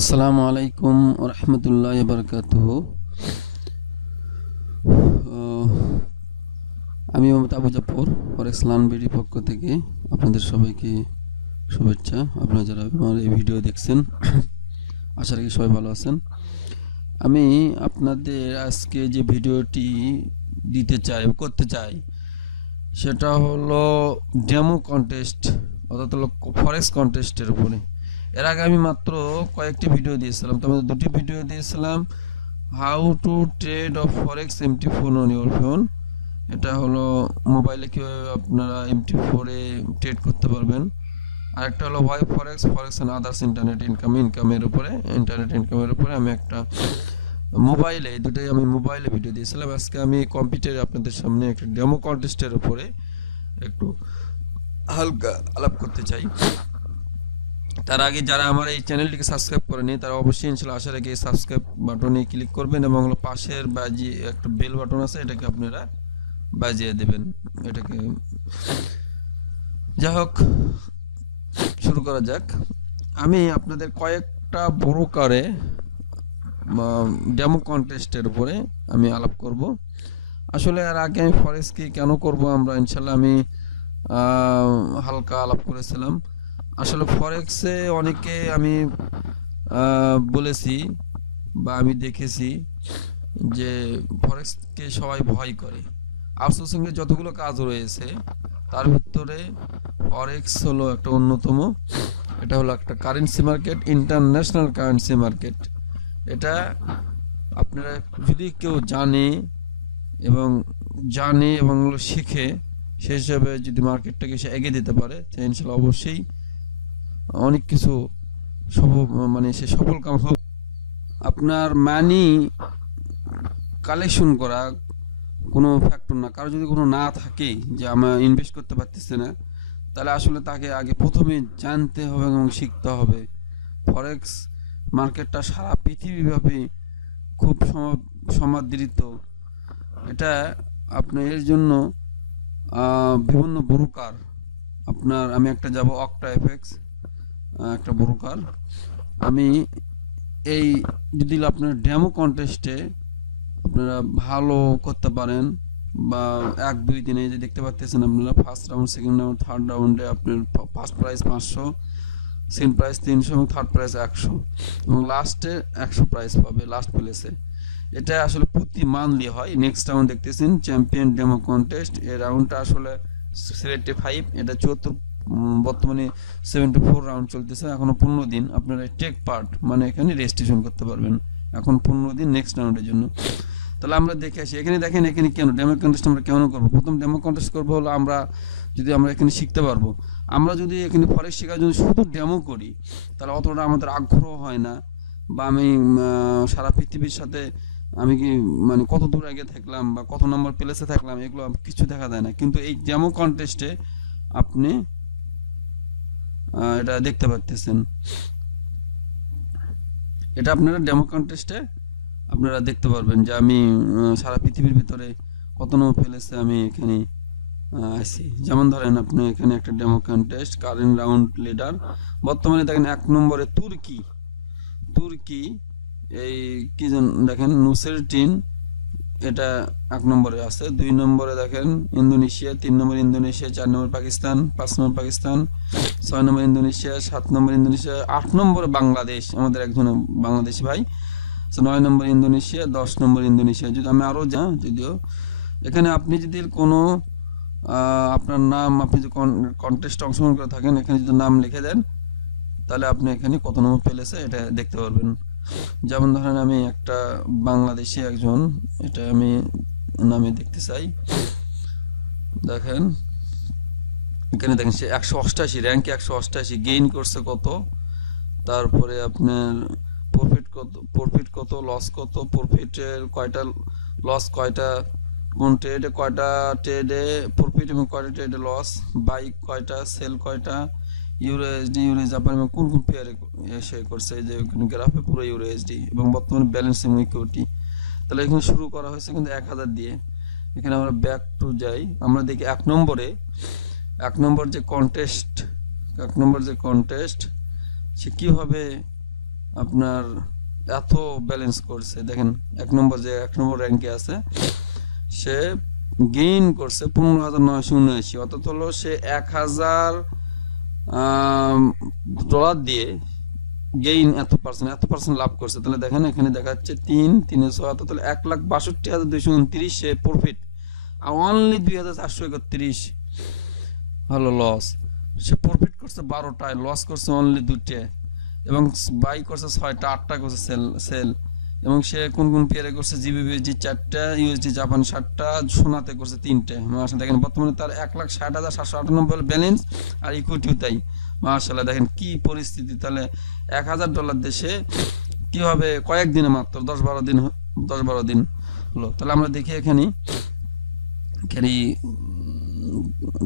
আসসালামু আলাইকুম ওয়া রাহমাতুল্লাহি ওয়া বারাকাতুহু। আমি মোহাম্মদ আবু জাফর, ফরেক্স লার্ন বিডি পক্ষ থেকে আপনাদের সবাইকে শুভেচ্ছা। আপনারা যারা আমার এই ভিডিও দেখছেন, আশা রাখি সবাই ভালো আছেন। আমি আপনাদের আজকে যে ভিডিওটি করতে চাই সেটা হলো ডেমো কন্টেস্ট, অর্থাৎ হলো ফরেক্স কন্টেস্টের উপরে। এর আগে আমি মাত্র কয়েকটি ভিডিও দিয়েছিলাম, তোমাদের দুটি ভিডিও দিয়েছিলাম, how to trade of forex MT4 on your phone. এটা হলো মোবাইলে কীভাবে আপনারা MT4-এ ট্রেড করতে পারবেন। আর একটা হলো হোয়াই ফরেক্স অ্যান্ড আদার্স ইনকামের উপরে আমি একটা মোবাইলে, দুটোই আমি মোবাইলে ভিডিও দিয়েছিলাম। আজকে আমি কম্পিউটারে আপনাদের সামনে একটা ডেমো কন্টেস্টের উপরে একটু হালকা আলাপ করতে চাই। তার আগে যারা আমার এই চ্যানেলটিকে সাবস্ক্রাইব করেনি তারা অবশ্যই ইনশাআল্লাহ আশা রেখে সাবস্ক্রাইব বাটনে ক্লিক করবেন এবং হলো পাশের বাজিয়ে একটা বেল বাটন আছে, এটাকে আপনারা বাজিয়ে দেবেন। এটাকে যাই হোক, শুরু করা যাক। আমি আপনাদের কয়েকটা ব্রোকারে ডেমো কন্টেস্টের উপরে আমি আলাপ করব। আসলে এর আগে আমি ফরেক্সকে কেন করব আমরা ইনশাআল্লাহ আমি হালকা আলাপ করেছিলাম। আসলে ফরেক্সে অনেকে আমি বলেছি বা আমি দেখেছি যে ফরেক্সকে সবাই ভয় করে। আউটসোর্সিংয়ের যতগুলো কাজ রয়েছে তার ভিতরে ফরেক্স হলো একটা অন্যতম। এটা হলো একটা currency market, international currency market. এটা আপনারা যদি কেউ জানে এবং শিখে, সেই হিসাবে যদি মার্কেটটাকে সে এগিয়ে দিতে পারে ইনশাআল্লাহ অবশ্যই অনেক কিছু সে সফল কাম হোক। আপনার মানি কালেকশন করা কোনো ফ্যাক্টর না। কারো যদি কোনো না থাকে যে আমরা ইনভেস্ট করতে পারতেছে না, তাহলে আসলে তাকে আগে প্রথমে জানতে হবে এবং শিখতে হবে। ফরেক্স মার্কেটটা সারা পৃথিবীব্যাপী খুব সমাদৃত। এটা আপনার এর জন্য বিভিন্ন ব্রোকার, আমি একটা যাব অক্টা এফএক্স, একটা ব্রোকার। আমি এই যদি আপনার ডেমো কন্টেস্টে আপনারা ভালো করতে পারেন বা 1-2 দিনে যে দেখতে পাচ্ছেন আপনারা first round, second round, third রাউন্ডে আপনার ফার্স্ট প্রাইস 500, সেকেন্ড প্রাইস 300 এবং থার্ড প্রাইস 100 এবং লাস্টে 100 প্রাইস পাবে লাস্ট প্লেসে। এটা আসলে প্রতি মান্থলি হয়। নেক্সট রাউন্ড দেখতেছেন চ্যাম্পিয়ন ডেমো কন্টেস্ট, এই রাউন্ডটা আসলে 75, এটা 74, বর্তমানে 74 রাউন্ড চলতেছে। এখনো 15 দিন আপনারা টেক পার্ট মানে এখানে রেজিস্ট্রেশন করতে পারবেন, এখন 15 দিন নেক্সট রাউন্ডের জন্য। তাহলে আমরা দেখে আসি। এখানে দেখেন, এখানে কেন ডেমো কন্টেস্ট আমরা কেন করবো? প্রথম ডেমো কন্টেস্ট করবো হলো আমরা এখানে শিখতে পারবো। আমরা যদি এখানে ফরেক্স শেখার জন্য শুধু ডেমো করি তাহলে অতটা আমাদের আগ্রহ হয় না, বা আমি সারা পৃথিবীর সাথে আমি কি কত দূর আগে থাকলাম বা কত নম্বর প্লেসে থাকলাম এগুলো কিছু দেখা যায় না। কিন্তু এই ডেমো কন্টেস্টে আপনি এটা দেখতে পাচ্ছেন। এটা আপনারা ডেমো কন্টেস্টে আপনারা দেখতে পারবেন যে আমি সারা পৃথিবীর ভিতরে কত নম্বর প্লেসে আমি এখানে আছি। যেমন ধরেন আপনি এখানে একটা demo contest, current round leader বর্তমানে দেখেন 1 নম্বরে তুর্কি, এই কি দেখেন নুসেরটিন, এটা 1 নম্বরে আছে। 2 নম্বরে দেখেন ইন্দোনেশিয়া, 3 নম্বর ইন্দোনেশিয়া, 4 নম্বর পাকিস্তান, 5 নম্বর পাকিস্তান, 6 নম্বর ইন্দোনেশিয়া, 7 নম্বর ইন্দোনেশিয়া, 8 নম্বরে বাংলাদেশ, আমাদের একজন বাংলাদেশি ভাই। 9 নম্বর ইন্দোনেশিয়া, 10 নম্বর ইন্দোনেশিয়া। যদি আমি আরও যদিও এখানে আপনি যদি কোনো আপনার নাম, আপনি যদি কন্টেস্টে অংশগ্রহণ করে থাকেন, এখানে যদি নাম লিখে দেন তাহলে আপনি এখানে কত নম্বর পেলেছে এটা দেখতে পারবেন। যেমন ধরেন আমি একটা বাংলাদেশি একজন, এটা আমি নামে দেখতে চাই। দেখেন এখানে দেখেন সে 188 র্যাঙ্কে, 188 গেইন করছে কত, তারপরে আপনার প্রফিট কত, লস কত, প্রফিটের কয়টা, লস কয়টা, কোন ট্রেডে কয়টা ট্রেডে প্রফিট এবং কয়টা ট্রেডে লস, বাই কয়টা, সেল কয়টা, ইউরোএসডি, জাপান এবং কোন পেয়ারে এসে করছে, যে গ্রাফে পুরো ইউরোএসডি এবং বর্তমানে ব্যালেন্স এবং ইকুইটি। তাহলে এখানে শুরু করা হয়েছে কিন্তু 1000 দিয়ে। এখানে আমরা ব্যাক টু যাই, আমরা দেখি 1 নম্বর যে কন্টেস্ট সে কীভাবে আপনার এত ব্যালেন্স করছে দেখেন, এক নম্বর র্যাঙ্কে আছে, সে গেইন করছে 15,979, অর্থাৎ হলো সে 1,000 ডলার দিয়ে গেইন এত পার্সেন্ট লাভ করছে। তাহলে দেখেন এখানে দেখা যাচ্ছে 3,306, অর্থাৎ 1,62,229 সে প্রফিট, আর অনলি 2,431 হলো লস। সে প্রফিট করছে 12টায়, লস করছে অনলি 2টে, এবং বাই করছে 6টা, 8টা করছে সেল। এবং সে কোন পেয়ারে করছে, জিবিবিজি 4টা, ইউএসডি জাপান 7টা, সোনাতে করছে 3টে। মাশাআল্লাহ দেখেন বর্তমানে তার 1,60,798 ব্যালেন্স, আর ইকুইটিও তাই। মাশাআল্লাহ দেখেন কি পরিস্থিতি। তাহলে $1,000 দেশে কিভাবে কয়েকদিনে, মাত্র 10-12 দিন হলো। তাহলে আমরা দেখি এখানে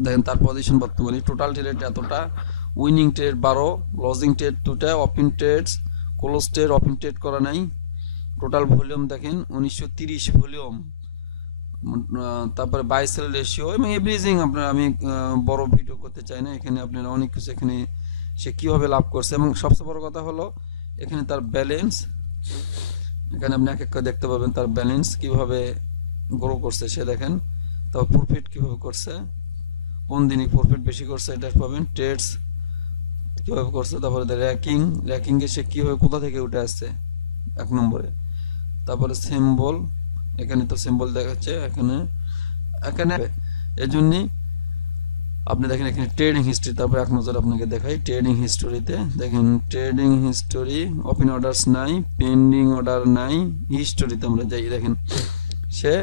দেখেন তার পজিশন বর্তমানে টোটাল ট্রেড এতটা, উইনিং ট্রেড 12, লজিং ট্রেড 2টা, open trades, close trade, open trade করা নাই। টোটাল ভলিউম দেখেন 1930 ভলিউম। তারপরে বাই সেল রেশিও এবং এভরিথিং আপনারা, আমি বড় ভিডিও করতে চাই না, এখানে আপনারা অনেক কিছু এখানে সে কিভাবে লাভ করছে। এবং সবচেয়ে বড় কথা হলো এখানে তার ব্যালেন্স, এখানে আপনি এক এক করে দেখতে পাবেন তার ব্যালেন্স কিভাবে গ্রো করছে সে দেখেন। তারপর প্রফিট কিভাবে করছে, কোন দিনই প্রফিট বেশি করছে এটা পাবেন, ট্রেডস কিভাবে করছে, তারপরে র্যাঙ্কিং এ সে কিভাবে কোথা থেকে উঠে আসছে 1 নম্বরে। তারপরে সিম্বল, এখানে তো সিম্বল দেখাচ্ছে এখানে এজন্যই আপনি দেখেন এখানে ট্রেডিং হিস্ট্রি। তারপর এক নজর আপনাকে দেখাই ট্রেডিং হিস্টোরিতে, দেখেন ট্রেডিং হিস্টোরি, ওপেন অর্ডারস নাই, পেন্ডিং অর্ডার নাই, হিস্টোরিতে আমরা যাই, দেখেন সে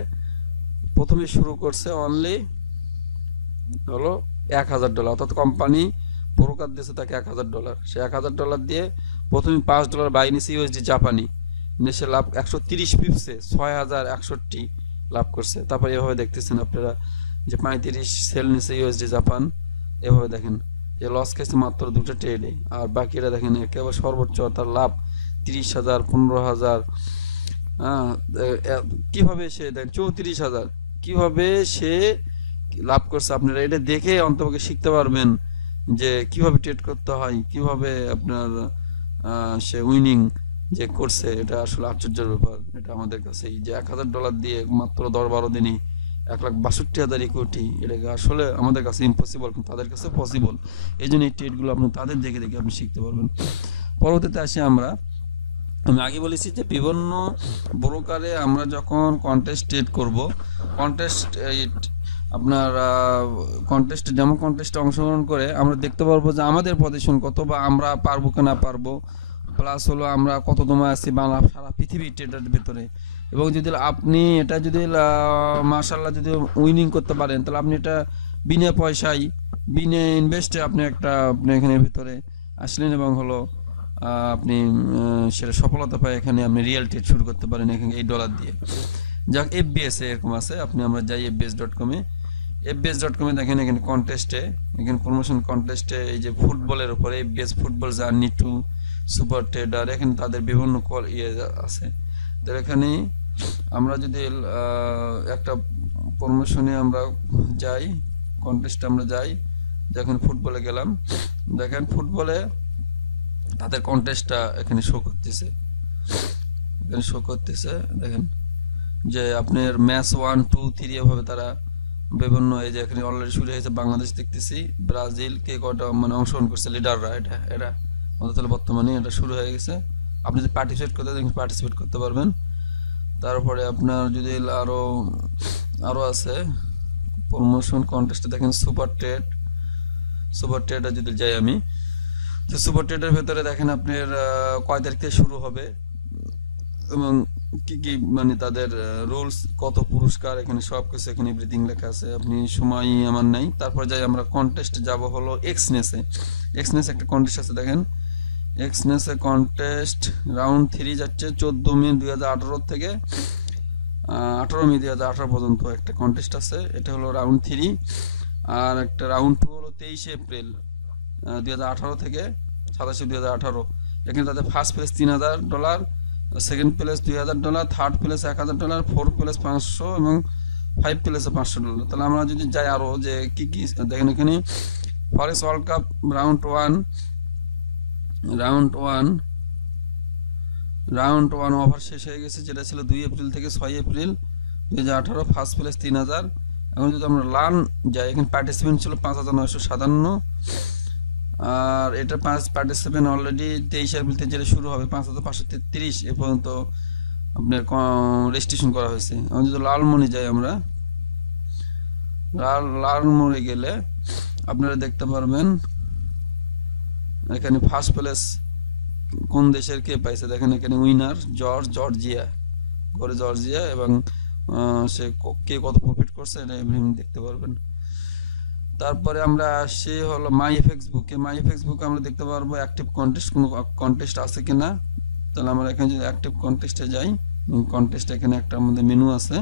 প্রথমে শুরু করছে অনলি হলো $1,000, অর্থাৎ কোম্পানি ব্রোকার দিয়েছে তাকে $1,000, সে $1,000 দিয়ে প্রথমে $5 বাই নিছে ইউএসডি জাপানি, সে লাভ 130 পিপসে 6,061 লাভ করছে। তারপর এভাবে দেখতেছেন আপনারা যে 35 সেল নিছে ইউএসডি জাপান, এভাবে দেখেন যে লস খেয়েছে মাত্র 2টা ট্রেডে, আর বাকিরা দেখেন একেবারে সর্বোচ্চ তার লাভ 30,000, 15,000, কিভাবে সে দেখেন 34,000 কিভাবে সে লাভ করছে। আপনারা এটা দেখে অন্তত শিখতে পারবেন যে কিভাবে ট্রেড করতে হয়, কিভাবে আপনার সে উইনিং যে করছে। এটা আসলে আশ্চর্যের ব্যাপার। এটা আমাদের কাছে এই যে $1,000 দিয়ে মাত্র 10-12 দিনে 1,62,000 ইকুইটি, এটা আসলে আমাদের কাছে ইম্পসিবল, কিন্তু তাদের কাছে পসিবল। এই জন্য এই ট্রেডগুলো আপনি তাদের দেখে দেখে আপনি শিখতে পারবেন। পরবর্তীতে আসি আমি আগে বলেছি যে বিভিন্ন ব্রোকারে আমরা যখন কন্টেস্ট ট্রেড করব, কন্টেস্ট আপনার কন্টেস্ট যেমন কন্টেস্টে অংশগ্রহণ করে আমরা দেখতে পারবো যে আমাদের পজিশন কত, বা আমরা পারবো কি না পারবো, প্লাস হলো আমরা কত দমে আছি বাংলা সারা পৃথিবী ট্রেডের ভিতরে। এবং যদি আপনি এটা যদি মাশাআল্লাহ যদি উইনিং করতে পারেন, তাহলে আপনি এটা বিনা পয়সায় বিনা ইনভেস্টে আপনি এখানে ভিতরে আসলেন, এবং হলো আপনি সেটা সফলতা পায় এখানে আপনি রিয়েল ট্রেড শুরু করতে পারেন এখানে এই ডলার দিয়ে। যাক এফবিএস এরকম আছে, আমরা যাই fbs.com-এ দেখেন এখানে কন্টেস্টে, এখানে প্রমোশন কন্টেস্টে এই যে ফুটবলের উপরে FBS football journey to super trader, এখানে তাদের বিভিন্ন আছে। তো এখানে আমরা যদি একটা প্রমোশনে আমরা যাই, কন্টেস্টে আমরা যাই, দেখেন ফুটবলে গেলাম, দেখেন ফুটবলে তাদের কন্টেস্টটা এখানে শো করতেছে, দেখেন যে আপনার ম্যাচ 1, 2, 3 এভাবে তারা বিভিন্ন, এই যে এখানে অলরেডি শুরু হয়েছে বাংলাদেশ দেখতেছি, ব্রাজিল কে কটা মানে অংশগ্রহণ করছে লিডাররা, এটা তাহলে বর্তমানে এটা শুরু হয়ে গেছে। আপনি যদি পার্টিসিপেট করতে পারবেন। তারপরে আপনার যদি আরো আছে প্রমোশন কন্টেস্টে দেখেন সুপার ট্রেডে যদি যাই আমি, তো সুপার ট্রেডের ভেতরে দেখেন আপনার কয় তারিখ থেকে শুরু হবে এবং কি মানে তাদের রুলস, কত পুরস্কার, এখানে সবকিছু এখানে এভরিথিং লেখা আছে। আপনি সময় আমার নাই। তারপর যাই আমরা কন্টেস্ট যাব হলো এক্সনেসে একটা কন্টেস্ট আছে, দেখেন এক্সনেসে কন্টেস্ট রাউন্ড 3 যাচ্ছে 14 মে 2018 থেকে 18 মে 2018 পর্যন্ত একটা কন্টেস্ট আছে, এটা হলো রাউন্ড 3। আর একটা রাউন্ড 2 হলো 23 এপ্রিল 2018 থেকে 27 2018। এখানে তাদের first place $3,000, second place $2,000, third place $1,000, fourth place 500 এবং 5 প্লেসে $500। তাহলে আমরা যদি যাই আরো যে কি দেখেন এখানে forex world cup round 1 round 1 over শেষ হয়ে গেছে, যেটা ছিল 2 এপ্রিল থেকে 6 এপ্রিল 2018। First place 3000। এখন যদি আমরা লার্ন যাই, এখানে পার্টিসিপেন্ট ছিল 5957, আর এটা পার্টিসিপেন্ট অলরেডি 23 এপ্রিল থেকে যেটা শুরু হবে 5533 এ পর্যন্ত আপনার রেজিস্ট্রেশন করা হয়েছে। এখন যদি লালমনি যাই আমরা, লালমনি গেলে আপনারা দেখতে পারবেন এখানে ফার্স্ট প্লেস কোন দেশের কে পাইছে। দেখেন এখানে উইনার জর্জিয়া এবং সে কে কত প্রফিট করছে এটা এভরিথিং দেখতে পারবেন। তারপরে আমরা আসি হলো মাই ফেসবুকে। আমরা দেখতে পারবো অ্যাক্টিভ কন্টেস্ট, কোনো কন্টেস্ট আছে কিনা। তাহলে আমরা এখানে যদি অ্যাক্টিভ কন্টেস্টে যাই, কন্টেস্ট এখানে একটা আমাদের মেনু আছে,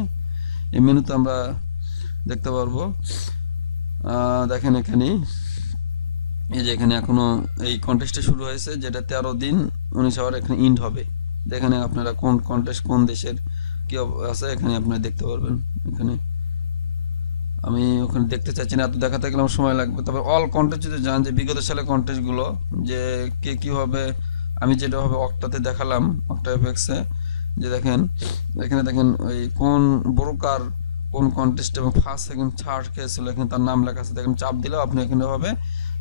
এই মেনুতে আমরা দেখতে পারবো। দেখেন এখানে এই যে এখানে এখনো এই কন্টেস্টে শুরু হয়েছে, যেটা 13 দিন 19 আওয়ার এখানে ইন্ড হবে। দেখেন আপনারা কোন কন্টেস্ট কোন দেশের কি আছে এখানে আপনারা দেখতে পারবেন। এখানে আমি ওখানে দেখতে চাচ্ছি না, এত দেখাতে গেলে আমার সময় লাগবে। তবে অল কন্টেস্ট যদি জান যে বিগত সালে কন্টেস্টগুলো যে কে কীভাবে, আমি যেটাভাবে অক্টাতে দেখালাম, অক্টা এফএক্সে, যে দেখেন এখানে দেখেন ওই কোন ব্রোকার কোন কন্টেস্ট এবং ফার্স্ট সেকেন্ড থার্ড কে ছিল, এখানে তার নাম লেখা আছে। দেখেন চাপ দিলেও আপনি এখানে ভাবে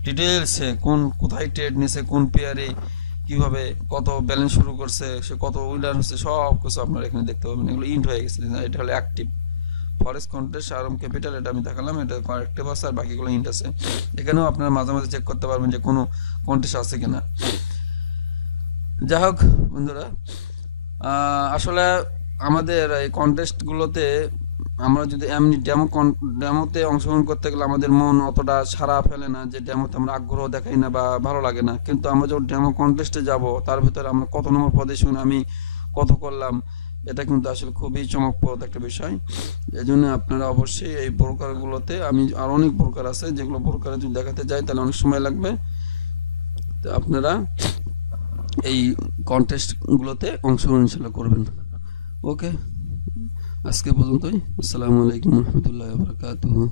ডিটেলসে কোথায় ট্রেড নিছে, কোন পেয়ারে কিভাবে কত ব্যালেন্স শুরু করছে, সে কত উইনার হচ্ছে, সব কিছু আপনারা এখানে দেখতে পাবেন। এগুলো ইন্ট হয়ে গেছে, এটা হলো অ্যাক্টিভ ফরেক্স কন্টেস্ট আরএম ক্যাপিটাল, এটা আমি দেখালাম, এটা অ্যাক্টিভ আছে আর বাকিগুলো ইন্ট আছে। এখানেও আপনারা মাঝে মাঝে চেক করতে পারবেন যে কোনো কন্টেস্ট আছে কিনা। যাই হোক বন্ধুরা, আসলে আমাদের এই কন্টেস্টগুলোতে আমরা যদি এমনি ডেমোতে অংশগ্রহণ করতে গেলে আমাদের মন অতটা সাড়া ফেলে না, যে ডেমোতে আমরা আগ্রহ দেখাই না বা ভালো লাগে না। কিন্তু আমরা যখন ডেমো কন্টেস্টে যাব, তার ভিতরে আমরা কত নম্বর পজিশন, আমি কত করলাম, এটা কিন্তু আসলে খুবই চমকপ্রদ একটা বিষয়। এই জন্য আপনারা অবশ্যই এই ব্রোকারগুলোতে, আমি আর অনেক ব্রোকার আছে যেগুলো ব্রোকারে যদি দেখাতে যাই তাহলে অনেক সময় লাগবে, তো আপনারা এই কন্টেস্টগুলোতে অংশগ্রহণ করবেন। ওকে, আজকে পর্যন্তই। আসসালামু আলাইকুম রহমতুল্লাহ বারাকাতুহু।